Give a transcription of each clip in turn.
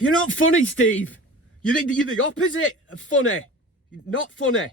You're not funny, Steve. You think that you're the opposite of funny. Not funny.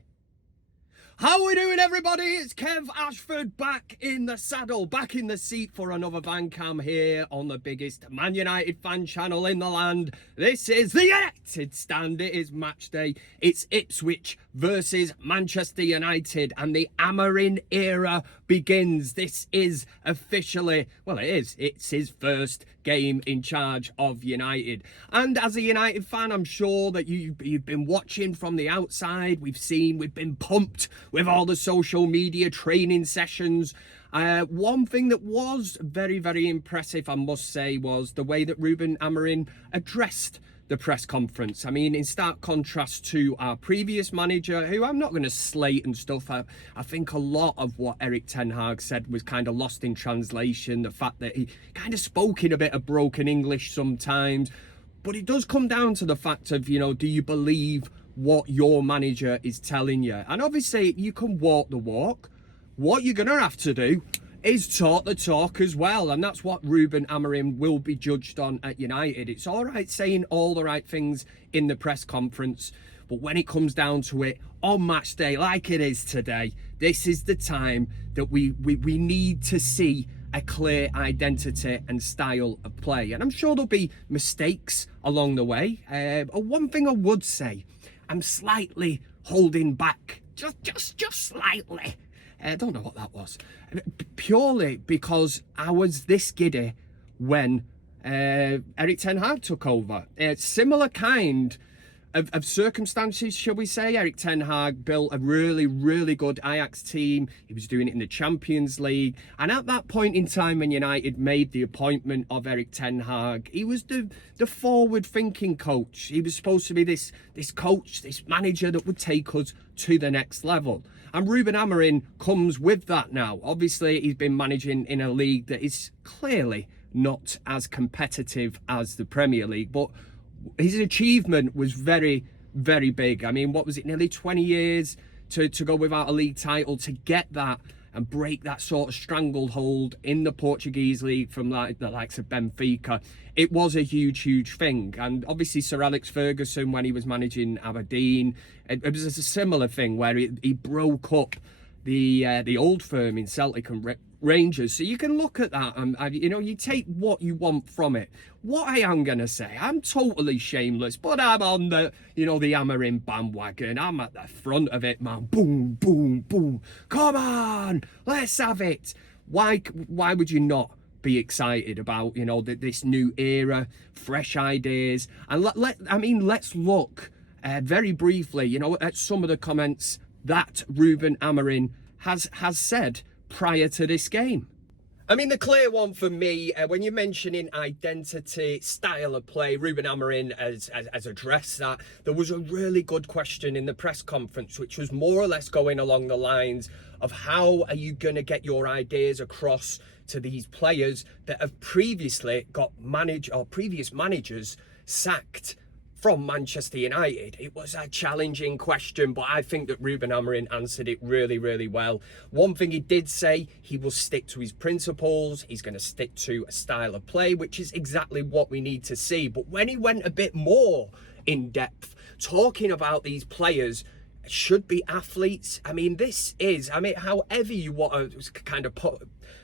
How are we doing, everybody? It's Kev Ashford back in the saddle, back in the seat for another van cam here on the biggest Man United fan channel in the land. This is the United Stand. It is match day. It's Ipswich versus Manchester United, and the Amorim era begins. This is officially, well, it's his first game in charge of United. And as a United fan, I'm sure that you've been watching from the outside. We've been pumped with all the social media training sessions. One thing that was very, very impressive, I must say, was the way that Ruben Amorim addressed the press conference. I mean, in stark contrast to our previous manager, who I'm not going to slate and stuff. I think a lot of what Erik ten Hag said was kind of lost in translation. The fact that he kind of spoke in a bit of broken English sometimes. But it does come down to the fact of, you know, do you believe what your manager is telling you? And obviously, you can walk the walk. What you're going to have to do is talk the talk as well, and that's what Ruben Amorim will be judged on at United. It's all right saying all the right things in the press conference, but when it comes down to it, on match day, like it is today, this is the time that we need to see a clear identity and style of play. And I'm sure there'll be mistakes along the way. One thing I would say, I'm slightly holding back, just slightly. I don't know what that was. Purely because I was this giddy when Erik ten Hag took over. Similar kind of circumstances, shall we say. Erik ten Hag built a really, really good Ajax team. He was doing it in the Champions League. And at that point in time when United made the appointment of Erik ten Hag, he was the forward-thinking coach. He was supposed to be this coach, this manager that would take us to the next level. And Ruben Amorim comes with that now. Obviously, he's been managing in a league that is clearly not as competitive as the Premier League, but his achievement was very, very big. I mean, what was it, nearly 20 years to go without a league title, to get that and break that sort of stranglehold in the Portuguese league from like the likes of Benfica. It was a huge, huge thing. And obviously Sir Alex Ferguson, when he was managing Aberdeen, it was a similar thing where he broke up the old firm in Celtic and Rangers. So you can look at that and you know, you take what you want from it. What I am going to say, I'm totally shameless, but I'm on the, you know, the Amorim bandwagon. I'm at the front of it, man. Boom, boom, boom. Come on, let's have it. Why would you not be excited about, you know, this new era, fresh ideas? And let's look very briefly, you know, at some of the comments that Ruben Amorim has said prior to this game. I mean, the clear one for me, when you're mentioning identity, style of play, Ruben Amorim has addressed that. There was a really good question in the press conference, which was more or less going along the lines of how are you going to get your ideas across to these players that have previously got previous managers sacked from Manchester United. It was a challenging question, but I think that Ruben Amorim answered it really, really well. One thing he did say, he will stick to his principles. He's going to stick to a style of play, which is exactly what we need to see. But when he went a bit more in depth, talking about these players should be athletes. I mean, however you want to kind of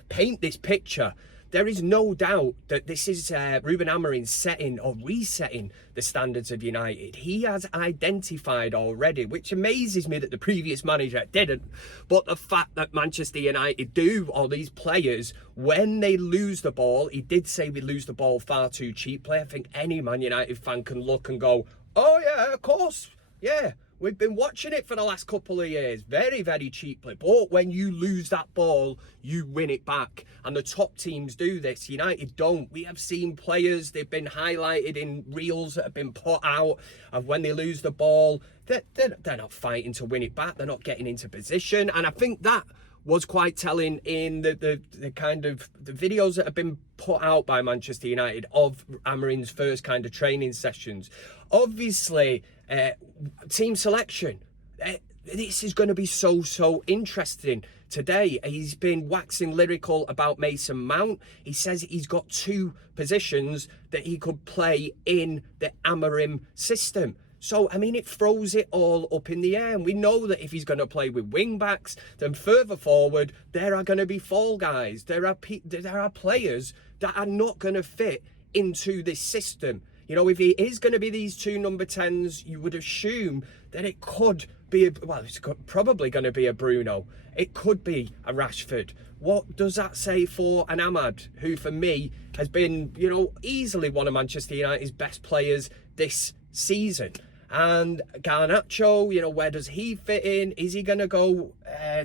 paint this picture, there is no doubt that this is Ruben Amorim setting or resetting the standards of United. He has identified already, which amazes me that the previous manager didn't. But the fact that Manchester United do, or these players, when they lose the ball, he did say we lose the ball far too cheaply. I think any Man United fan can look and go, oh yeah, of course, yeah. We've been watching it for the last couple of years, very, very cheaply. But when you lose that ball, you win it back. And the top teams do this. United don't. We have seen players, they've been highlighted in reels that have been put out of when they lose the ball. They're not fighting to win it back. They're not getting into position. And I think that was quite telling in the kind of the videos that have been put out by Manchester United of Amorim's first kind of training sessions. Obviously, team selection. This is going to be so interesting today. He's been waxing lyrical about Mason Mount. He says he's got 2 positions that he could play in the Amorim system. So, I mean, it throws it all up in the air. And we know that if he's going to play with wing-backs, then further forward, there are going to be fall guys. There are players that are not going to fit into this system. You know, if he is going to be these 2 number 10s, you would assume that it could be, it's probably going to be a Bruno. It could be a Rashford. What does that say for an Ahmad, who for me has been, you know, easily one of Manchester United's best players this season? And Garnacho, you know, where does he fit in? Is he going to go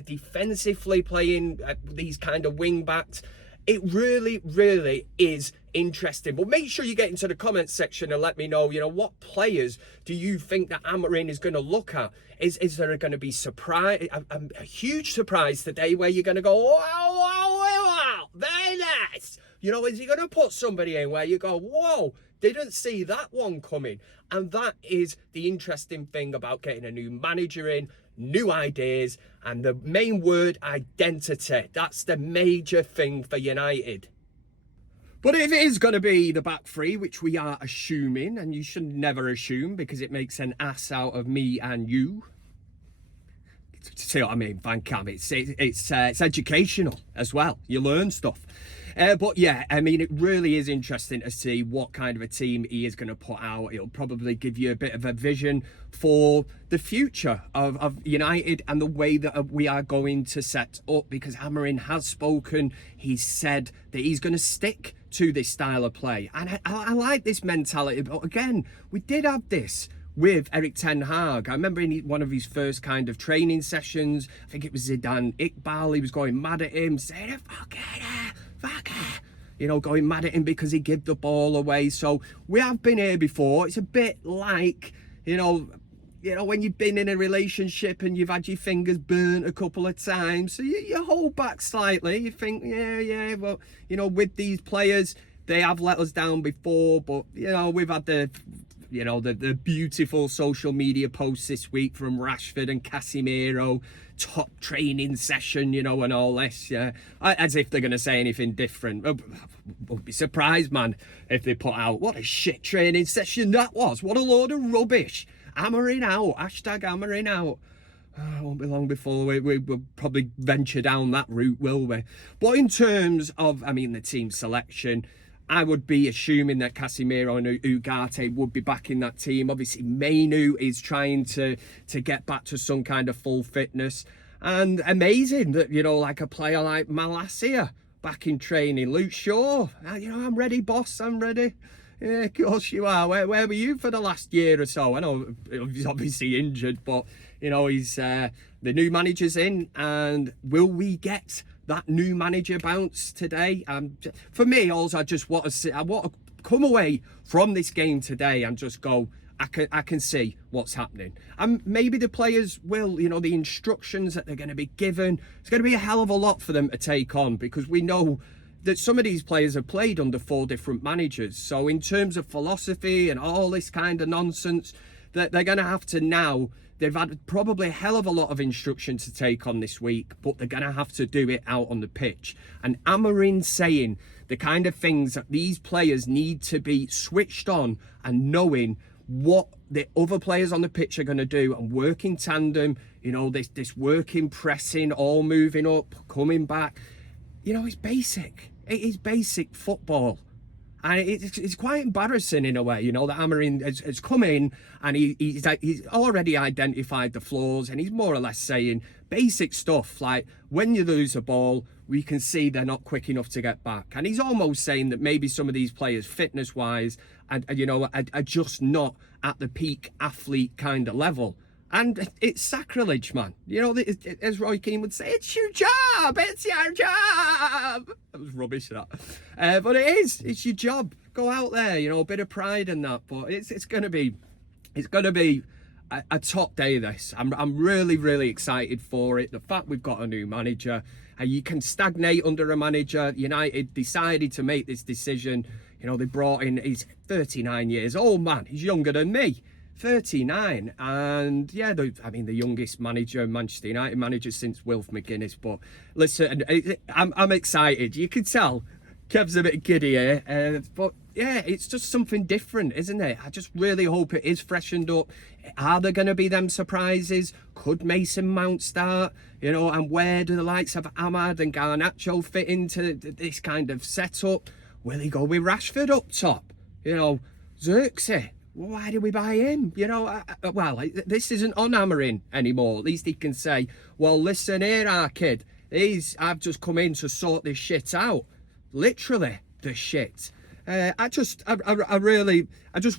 defensively playing these kind of wing backs? It really, really is interesting. But make sure you get into the comments section and let me know, you know, what players do you think that Amorim is going to look at? Is there going to be a huge surprise today where you're going to go, wow, very nice? You know, is he going to put somebody in where you go, whoa, didn't see that one coming? And that is the interesting thing about getting a new manager in, new ideas, and the main word, identity. That's the major thing for United. But if it is going to be the back 3, which we are assuming, and you should never assume because it makes an ass out of me and you. See what I mean? Van Cam, it's educational as well. You learn stuff. But yeah, I mean, it really is interesting to see what kind of a team he is going to put out. It'll probably give you a bit of a vision for the future of United and the way that we are going to set up, because Amorim has spoken. He's said that he's going to stick to this style of play. And I like this mentality. But again, we did have this with Eric Ten Hag. I remember in one of his first kind of training sessions, I think it was Zidane Iqbal, he was going mad at him, saying, fuck it, you know, going mad at him because he gave the ball away. So we have been here before. It's a bit like, you know, when you've been in a relationship and you've had your fingers burnt a couple of times, so you hold back slightly. You think, yeah, well, you know, with these players, they have let us down before, but, you know, we've had the beautiful social media posts this week from Rashford and Casemiro, top training session, you know, and all this, yeah, as if they're going to say anything different. Won't be surprised, man, if they put out, what a shit training session that was, what a load of rubbish. Amorim out, hashtag Amorim out. It won't be long before we'll probably venture down that route, will we? But in terms of, I mean, the team selection, I would be assuming that Casemiro and Ugarte would be back in that team. Obviously, Mainu is trying to get back to some kind of full fitness. And amazing that, you know, like a player like Malacia back in training. Luke Shaw, you know, I'm ready, boss, I'm ready. Yeah, of course you are. Where were you for the last year or so? I know he's obviously injured, but, you know, he's the new manager's in. And will we get that new manager bounce today? For me, also, I want to come away from this game today and just go, I can see what's happening. And maybe the players will, you know, the instructions that they're going to be given, it's going to be a hell of a lot for them to take on, because we know that some of these players have played under 4 different managers. So in terms of philosophy and all this kind of nonsense, that they're going to have to now, they've had probably a hell of a lot of instruction to take on this week, but they're going to have to do it out on the pitch. And Amorim saying the kind of things that these players need to be switched on and knowing what the other players on the pitch are going to do and work in tandem, you know, this working, pressing, all moving up, coming back. You know, it's basic. It is basic football. And it's quite embarrassing in a way, you know, that Amorim has come in and he's already identified the flaws, and he's more or less saying basic stuff like, when you lose a ball, we can see they're not quick enough to get back. And he's almost saying that maybe some of these players, fitness-wise, and you know, are just not at the peak athlete kind of level. And it's sacrilege, man. You know, as Roy Keane would say, it's your job. It's your job. That was rubbish, that. But it is. It's your job. Go out there. You know, a bit of pride in that. But it's gonna be a top day. This. I'm really, really excited for it. The fact we've got a new manager. You can stagnate under a manager. United decided to make this decision. You know, they brought in. He's 39 years old, man. He's younger than me. 39, and yeah, I mean the youngest manager, Manchester United manager since Wilf McGuinness. But listen, I'm excited. You can tell Kev's a bit giddy here, but yeah, it's just something different, isn't it? I just really hope it is freshened up. Are there going to be them surprises? Could Mason Mount start? You know, and where do the likes of Ahmad and Garnacho fit into this kind of setup? Will he go with Rashford up top? You know, Xerxes, why did we buy him? You know, well, this isn't on Amorim anymore. At least he can say, well, listen here, our kid. I've just come in to sort this shit out. Literally, the shit. I just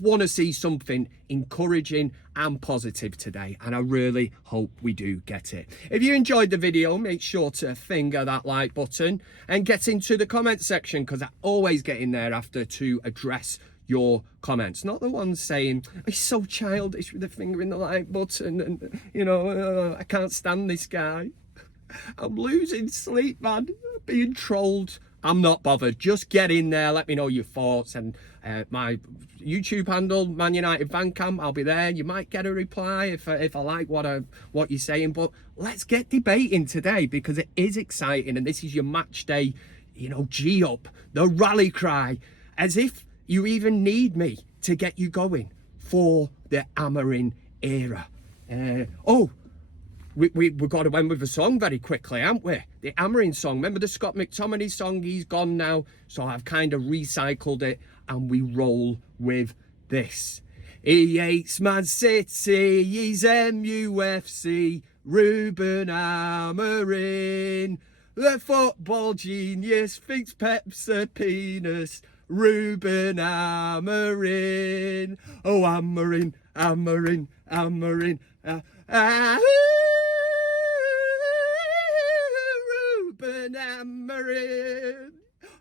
want to see something encouraging and positive today, and I really hope we do get it. If you enjoyed the video, make sure to finger that like button and get into the comment section, because I always get in there after to address your comments, not the ones saying he's so childish with the finger in the like button and you know, I can't stand this guy. I'm losing sleep, man. Being trolled. I'm not bothered. Just get in there. Let me know your thoughts. And my YouTube handle, Man United Fancam, I'll be there. You might get a reply if I like what you're saying. But let's get debating today, because it is exciting. And this is your match day, you know, G up, the rally cry, as if you even need me to get you going for the Amorim era. We've got to end with a song very quickly, haven't we? The Amorim song. Remember the Scott McTominay song? He's gone now. So I've kind of recycled it, and we roll with this. He hates Man City, he's MUFC, Ruben Amorim. The football genius thinks Pep's a penis, Ruben Amorim. Oh, Amorim, Amorim, Amorim. Ruben Amorim.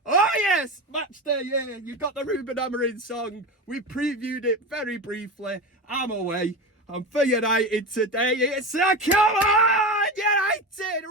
Oh yes, match day, yeah. You've got the Ruben Amorim song. We previewed it very briefly. I'm away. I'm for United today. It's a come on, United!